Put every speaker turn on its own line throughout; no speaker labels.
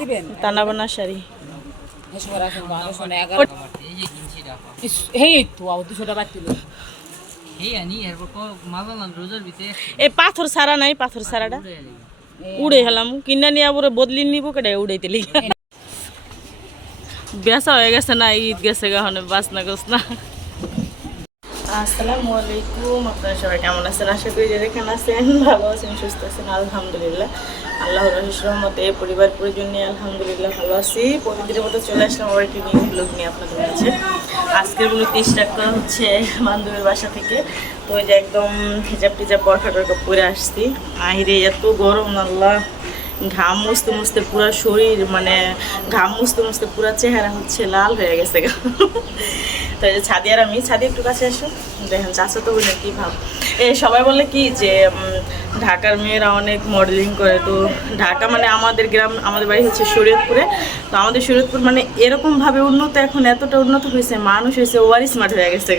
দিবেন?
শাড়ি।
এই
আবার
পাথর সারা নাই পাথর সারাটা।
উড়ে।
হেলাম কিনা নিয়ে পরে বদলি নিব কেটে উড়াইতে লিগে? বেসা হয়ে গেছে না ঈদ গেছে গহনে বাসনা গোসনা আসসালামু আলাইকুম, আপনারা সবাই কেমন আছেন? আশা করি যে যেখানে আছেন ভালো আছেন, সুস্থ আছেন, আলহামদুলিল্লাহ। আল্লাহর রহিস রহমতে, পরিবার পরিজন নিয়ে আলহামদুলিল্লাহ ভালো আছি। প্রতিদিনের মতো চলে আসলাম আবার একটি নিউ ব্লগ নিয়ে আপনাদের কাছে আজকের ব্লগ স্টার্ট করা হচ্ছে বান্ধবীর বাসা থেকে। তো ওই যে একদম হিজাব টিজাব বরফা টরফা পরে আসছি। আহিরে এত গরম, আল্লাহ। ঘাম মুছতে মুছতে পুরো শরীর মানে ঘাম মুছতে মুছতে পুরো চেহারা হচ্ছে লাল হয়ে গেছে। তো আর আমি, ছাদি একটু কাছে আসো দেখেন চাষা তো বলে কী ভাব? এ, সবাই বলে কি যে ঢাকার মেয়েরা অনেক মডেলিং করে। তো ঢাকা মানে আমাদের গ্রাম, আমাদের বাড়ি হচ্ছে শরীয়তপুরে। তো আমাদের শরীয়তপুর মানে এরকমভাবে উন্নত এখন, এতটা উন্নত হয়েছে, মানুষ হয়েছে ওভার স্মার্ট হয়ে গেছে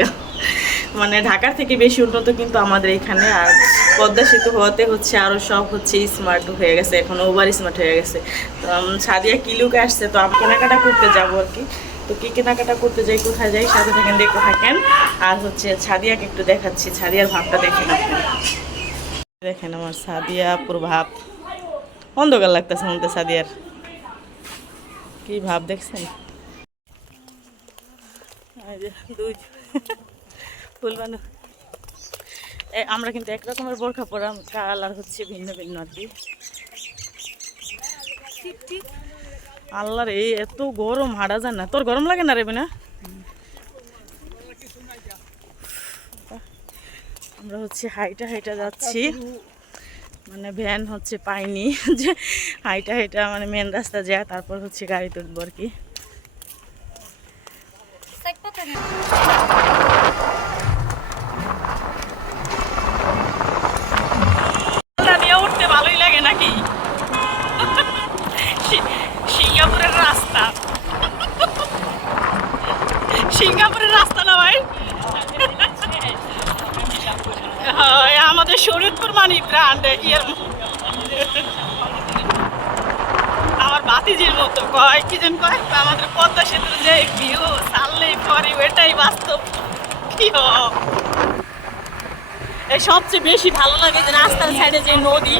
মানে ঢাকার থেকে বেশি উন্নত কিন্তু আমাদের এখানে আর পদ্মা সেতু হওয়াতে হচ্ছে আরও সব হচ্ছে স্মার্ট হয়ে গেছে এখন ওভার স্মার্ট হয়ে গেছে। তো সাদিয়া কিলুকে আসছে? তো আমি কেনাকাটা করতে যাব আর কি। তো কি কেনাকাটা করতে যাই কোথায় যাই সাথে থাকেন দেখতে থাকেন। আর হচ্ছে ছাদিয়াকে একটু দেখাচ্ছি ছাদিয়ার ভাবটা দেখেন আপনি। দেখেন আমার সাদিয়া পুরো ভাব। অন্ধকার লাগতেছে মধ্যে সাদিয়ার। কি ভাব দেখছেন? ফুলবানো এ, আমরা কিন্তু এক রকমের বোরখা পরা কালার হচ্ছে ভিন্ন ভিন্ন আর কি। আল্লাহ রে এত গরম, হাঁটা যায় না। তোর গরম লাগে না রে না আমরা হচ্ছে হাইটা হাইটা যাচ্ছি। মানে ভ্যান হচ্ছে পাইনি। যে হাইটা হাইটা মানে মেন রাস্তা যায়, তারপর হচ্ছে গাড়ি তুলবো আর কি। শরীরপুর মানি ইয়ের আমার মতো, কয়, কি কয়, আমাদের পদ্মা সেতুর যে পরে বাস্তব। কি এই সবচেয়ে বেশি ভালো লাগে যে রাস্তার সাইডে যে নদী,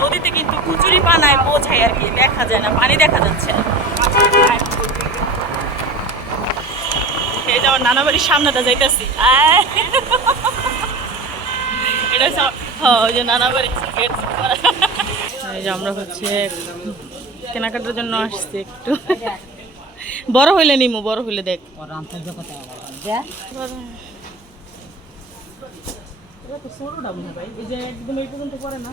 নদীতে কিন্তু কুচুরি পানায় বোঝায় আর কি, দেখা যায় না, পানি দেখা যাচ্ছে এই যে আমার নানা বাড়ির সামনেটা যাইতেছি। এটা হ্যাঁ, ওই যে নানা বাড়ি এই যে আমরা হচ্ছে কেনাকাটার জন্য আসছি একটু। বড় হইলে নিমু বড় হইলে দেখ। তো মনে হয় ভাই এই যে একদম এই পর্যন্ত পরে না।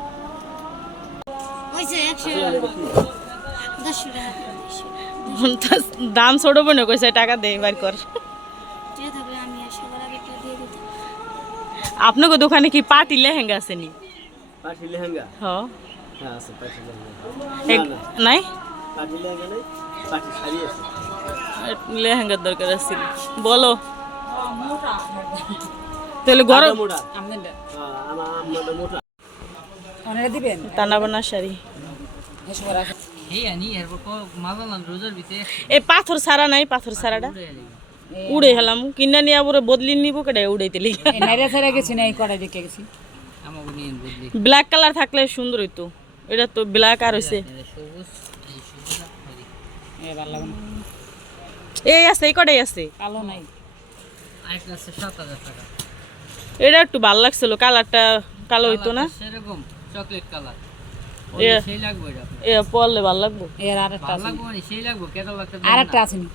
দাম ছোট বোনে কইছে টাকা দেই বার কর। আপনাকে দোকানে কি পার্টি লেহেঙ্গা আছে নি?
পাটি লেহেঙ্গা? হ্যাঁ আছে পাটি লেহেঙ্গা।
নাই?
পাটি লেহেঙ্গা নেই পাটি শাড়ি আছে।
লেহেঙ্গার দরকার আছে। বলো। তাহলে গরম
মোটা। হ্যাঁ, আমার মোটা।
দিবেন?
শাড়ি।
এই
পাথর সারা নাই পাথর সারাটা
উড়ে
হেলাম কিনা নিয়ে বদলি নিব কেটে উড়াইতে লিগে।
এই গেছি না এই কড়াই দেখে গেছি।
আমাকে নিয়ে বুঝলি
ব্ল্যাক কালার থাকলে সুন্দর হইতো। এটা তো ব্ল্যাক আর হইছে।
এই
আছে এই কটাই আছে?
কালো নাই।
এটা একটু ভালো লাগছিল কালারটা কালো হইতো না।
সেরকম। চকলেট কালার
এ।
সেই লাগবে এটা
এ পরলে ভালো লাগবো।
এর আর একটা
ভালো
আছে।
লাগবে মানে সেই লাগবে কেটা লাগতে
আর আছে নি।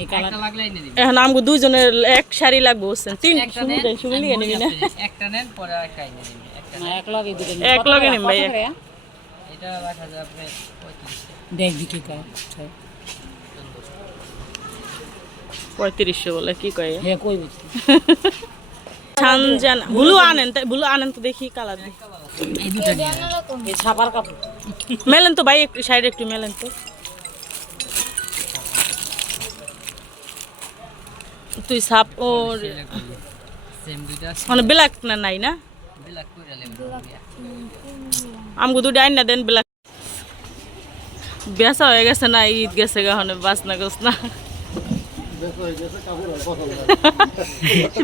এই কালার
একটা লাগলে
এখন আমগো দুইজনের এক শাড়ি লাগবো বুঝছেন? তিন
একটা
শুরু
নেন
দেয় শুরু
আমি
লিগে
বলি
নিবি না?
একটা নেন পরে একটা এনে দিবি একটা
না এক লগে দিবেন
এক লগে নিন ভাই,
কত
এক।
করে?
এই এটা রাখা যায় আপনার পঁয়ত্রিশ।
দেখ দিকে কয়।
পঁয়ত্রিশশো বলে কি কয়?
হ্যাঁ কই বুঝছি
ছানজান ব্লু আনেন তাই ব্লু আনেন তো দেখি কালার। মেলেন তো ভাই একটু সাইডে একটু মেলেন তো তুই সাপ ও মানে ব্ল্যাক না নাই না আমগো দুটো আইন না দেন ব্ল্যাক বেসা হয়ে গেছে না ঈদ গেছে গহনে বাস না গোস না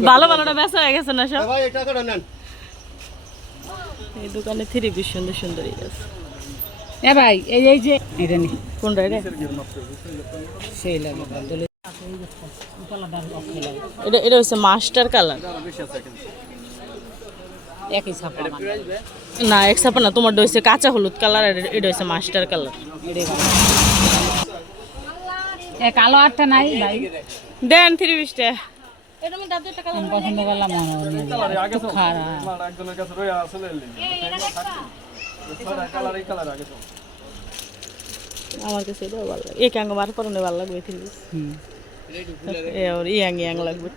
ভালো ভালোটা বেসা হয়ে গেছে না সব
এই
দোকানে থ্রি পিস সুন্দর সুন্দর এই আছে।
এ ভাই এই এই যে এটা? নি
কোনটা রে
সেই লাগে
এটা এটা হচ্ছে মাস্টার কালার।
একই ছাপা
না এক সাপা না তোমারটা হচ্ছে কাঁচা হলুদ কালার আর এটা হচ্ছে মাস্টার কালার।
কালো আটটা নাই ভাই।
দেন থ্রি পিসটা।
পছন্দ করলাম
আমার কাছে এটাও ভালো লাগে। এক আঙ্গ বার করলে ভালো লাগবে
হুম।
ওর ইয়াং ইয়াং লাগবে?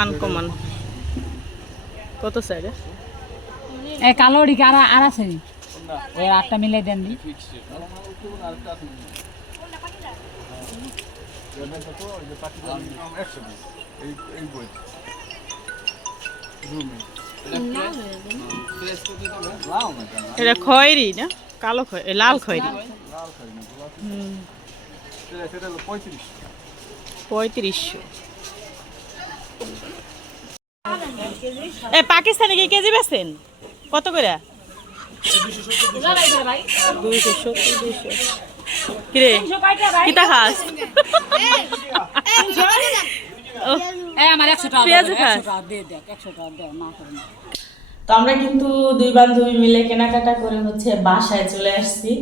আনকমন। কত সাইডে
এ, কালো ডি আর আর আছে? ওই আটটা মিলাই দেন দি।
এটা খয়েরি না? কালো খয় লাল খয়েরি। পঁয়ত্রিশশো। এ, পাকিস্তানি কি কেজি বেছেন কত করে? দুইশো সত্তর দুইশো। খাস? তো আমরা কিন্তু দুই বান্ধবী মিলে কেনাকাটা করে হচ্ছে বাসায় চলে আসছি।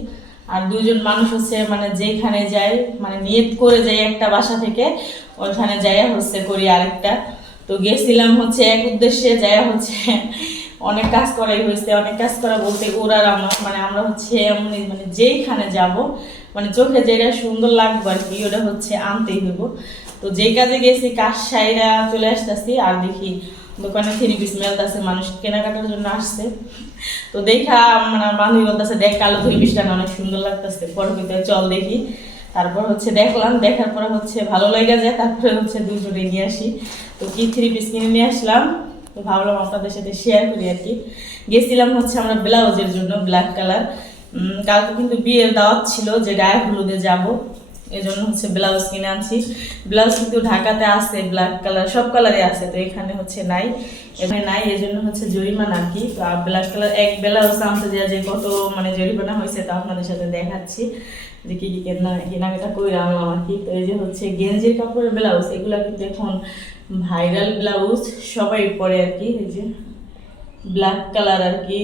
আর দুজন মানুষ হচ্ছে মানে যেখানে যাই মানে নিয়ত করে যাই একটা বাসা থেকে ওইখানে যাই হচ্ছে করি আরেকটা। তো গেছিলাম হচ্ছে এক উদ্দেশ্যে যাই হচ্ছে অনেক কাজ করাই হয়েছে, অনেক কাজ করা বলতে ওরা আমার মানে আমরা হচ্ছে এমনই মানে যেইখানে যাব মানে চোখে যেটা সুন্দর লাগবে আর কি ওটা হচ্ছে আনতেই হইব। তো যেই কাজে গেছি, কাজ সাইরা চলে আসতেছি, আর দেখি দোকানে থ্রি পিস মেলতেছে, মানুষ কেনাকাটার জন্য আসছে। তো দেখা মানে বান্ধবী বলতেছে, দেখ, কালো থ্রি পিসটা অনেক সুন্দর লাগতেছে পরবর্তীতে চল দেখি। তারপর হচ্ছে দেখলাম, দেখার পরে হচ্ছে ভালো লেগে যায় তারপরে হচ্ছে দুজনে নিয়ে আসি। তো কি থ্রি পিস কিনে নিয়ে আসলাম? তো ভাবলাম আপনাদের সাথে শেয়ার করি আর কি। গেছিলাম হচ্ছে আমরা ব্লাউজের জন্য ব্ল্যাক কালার কালকে কিন্তু বিয়ের দাওয়াত ছিল যে গায়ে হলুদে যাব। এই জন্য হচ্ছে ব্লাউজ কিনে আনছি। ব্লাউজ কিন্তু ঢাকাতে আছে ব্ল্যাক কালার সব কালারে আছে, তো এখানে হচ্ছে নাই। এখানে নাই এই জন্য হচ্ছে জরিমানা আর কি। ব্ল্যাক কালার এক ব্লাউজ আনতে যে কত মানে জরিমানা হয়েছে তা আপনাদের সাথে দেখাচ্ছি। যে কি কি কেনা, কেনাকাটা করে আনলাম আর কি তো এই যে হচ্ছে গেঞ্জির কাপড়ের ব্লাউজ, এগুলো কিন্তু এখন ভাইরাল ব্লাউজ, সবাই পরে আর কি, এই যে ব্ল্যাক কালার আর কি,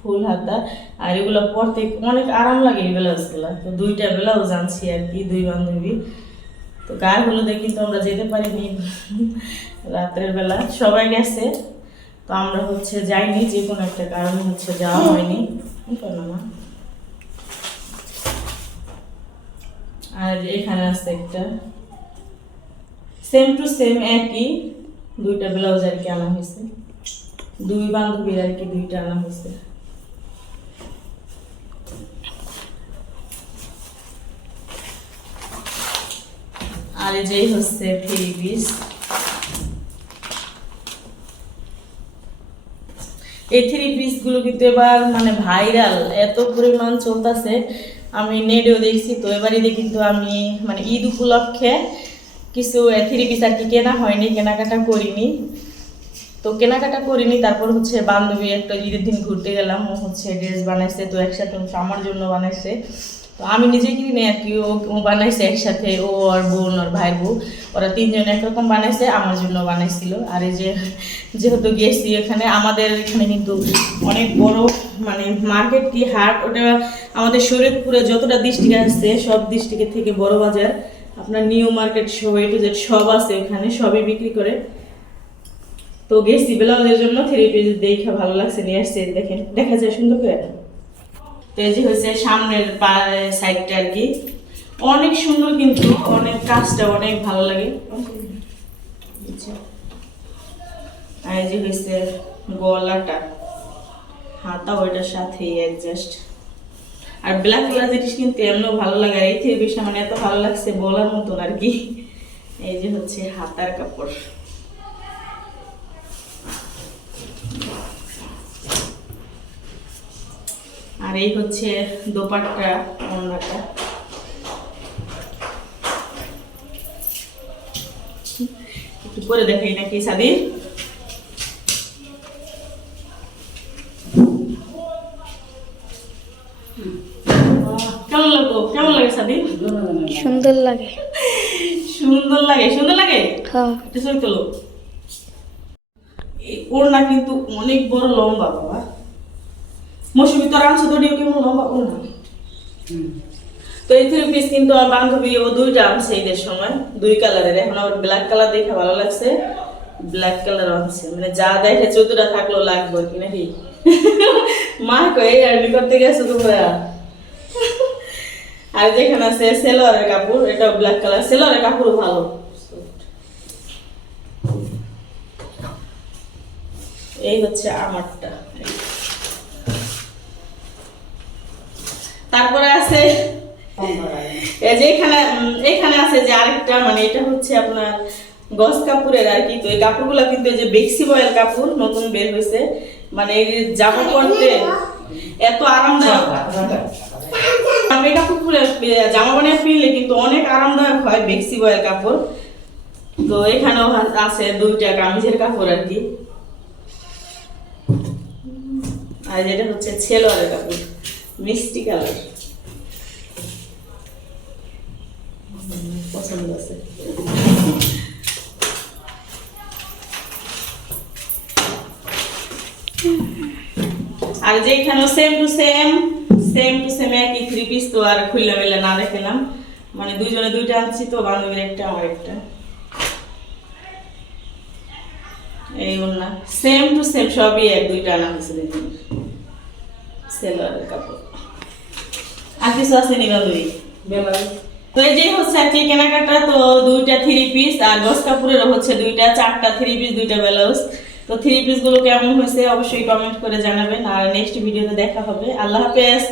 ফুল হাতা। আর এগুলো পরতে অনেক আরাম লাগে এই ব্লাউজগুলো। তো দুইটা ব্লাউজ আনছি আর কি, দুই বান্ধবী। তো গায়ে হলুদে কিন্তু আমরা যেতে পারিনি রাত্রের বেলা, সবাই গেছে। তো আমরা হচ্ছে যাইনি, যে কোনো একটা কারণে হচ্ছে যাওয়া হয়নি। কেন মা? আর এখানে আছে একটা। সেম টু সেম একই, দুইটা ব্লাউজ আর কি আনা হয়েছে। দুই বান্ধবীর আর কি দুইটা আনা হয়েছে। আর এই যেই হচ্ছে থ্রি পিস এই থ্রি পিসগুলো কিন্তু এবার মানে ভাইরাল এত পরিমাণ চলতেছে। আমি নেটেও দেখছি, তো এবার ঈদে কিন্তু আমি মানে ঈদ উপলক্ষে কিছু থ্রি পিস আর কি কেনা হয়নি, কেনাকাটা করিনি। তো কেনাকাটা করিনি, তারপর হচ্ছে বান্ধবী একটা ঈদের দিন ঘুরতে গেলাম, ও হচ্ছে ড্রেস বানাইছে, তো একসাথে আমার জন্য বানাইছে। তো আমি নিজে কিনি আর কি, ও ও বানাইছে একসাথে, ও আর বোন, ওর ভাই বউ, ওরা তিনজন একরকম বানাইছে, আমার জন্য বানাইছিল। আর এই যে, যেহেতু গেছি এখানে, আমাদের এখানে কিন্তু অনেক বড় মানে মার্কেট কি হাট, ওটা আমাদের শরীরপুরে যতটা ডিস্ট্রিক্ট আছে সব ডিস্ট্রিক্টের থেকে বড় বাজার। আপনার নিউ মার্কেট সব এ টু জেড সব আছে ওখানে, সবই বিক্রি করে। তো গেছি ব্লাউজের জন্য থ্রি পিস দেখে ভালো লাগছে, নিয়ে আসছে দেখেন, দেখা যায় সুন্দর করে। তো এই যে হচ্ছে সামনের সাইডটা আর কি। অনেক সুন্দর কিন্তু, অনেক কাজটা অনেক ভালো লাগে। আচ্ছা। এই যে হয়েছে গলাটা। হাতা ওইটার সাথে অ্যাডজাস্ট আর ব্ল্যাক কালার জিনিস কিন্তু এমনও ভালো লাগে, আর এই থ্রি পিসটা মানে এত ভালো লাগছে বলার মতন আর কি। এই যে হচ্ছে হাতার কাপড়। আর এই হচ্ছে দোপাট্টা অন্যটা একটু পরে দেখাই নাকি সাদির কেমন লাগল? কেমন লাগে
সুন্দর লাগে।
সুন্দর লাগে সুন্দর লাগে?
হ্যাঁ।
এটা ছবি তোলো। ওড়না কিন্তু অনেক বড় লম্বা বাবা। মৌসুমি তোর আনছো তো কেমন লম্বা ওড়না? তো এই থ্রি পিস কিন্তু আমার বান্ধবী ও দুইটা আনছে ঈদের সময় দুই কালারের। এখন আবার ব্ল্যাক কালার দেখে ভালো লাগছে। ব্ল্যাক কালার আনছে। মানে যা দেখে চোদ্দটা থাকল লাগবে কি নাকি? মা কই আর্মি করতে গেছে তো ভাইয়া আর যেখানে আছে সেলোয়ারের কাপড়, এটাও ব্ল্যাক কালার সেলোয়ারের কাপড় ভালো। এই হচ্ছে আমারটা। তারপরে আছে, এই যে এখানে আছে যে আরেকটা মানে এটা হচ্ছে আপনার গস কাপড়ের আর কি। তো এই কাপড়গুলো কিন্তু যে বেক্সি বয়েল কাপড় নতুন বের হয়েছে। মানে জামা পরতে এত আরামদায়ক। আমি কাপড় পরে জামা বানিয়ে পিনলে কিন্তু অনেক আরামদায়ক হয় বেক্সি বয়ের কাপড়। তো এখানেও আছে দুইটা কামিজের কাপড় আর কি। আর যেটা হচ্ছে ছেলোয়ারের কাপড়, মিষ্টি কালার। পছন্দ আছে। আর যেখানে same to same same to same একই থ্রি পিস তো আর খুললে মিলে না দেখালাম। মানে দুইজনে দুইটা আনছি তো বান্ধবীর একটা আমার একটা। এই না। সেম টু সেম সবই এক দুইটা আনা হয়েছে দেখুন সেলোয়ারের কাপড়। আর কিছু আছে নি বান্ধবী? তো এই যে হচ্ছে আর কি কেনাকাটা তো দুইটা থ্রি পিস আর দশ কাপড়েরও হচ্ছে দুইটা চারটা থ্রি পিস দুইটা ব্লাউজ। তো থ্রি পিসগুলো কেমন হয়েছে অবশ্যই কমেন্ট করে জানাবেন। আর নেক্সট ভিডিওতে দেখা হবে। আল্লাহ হাফেজ।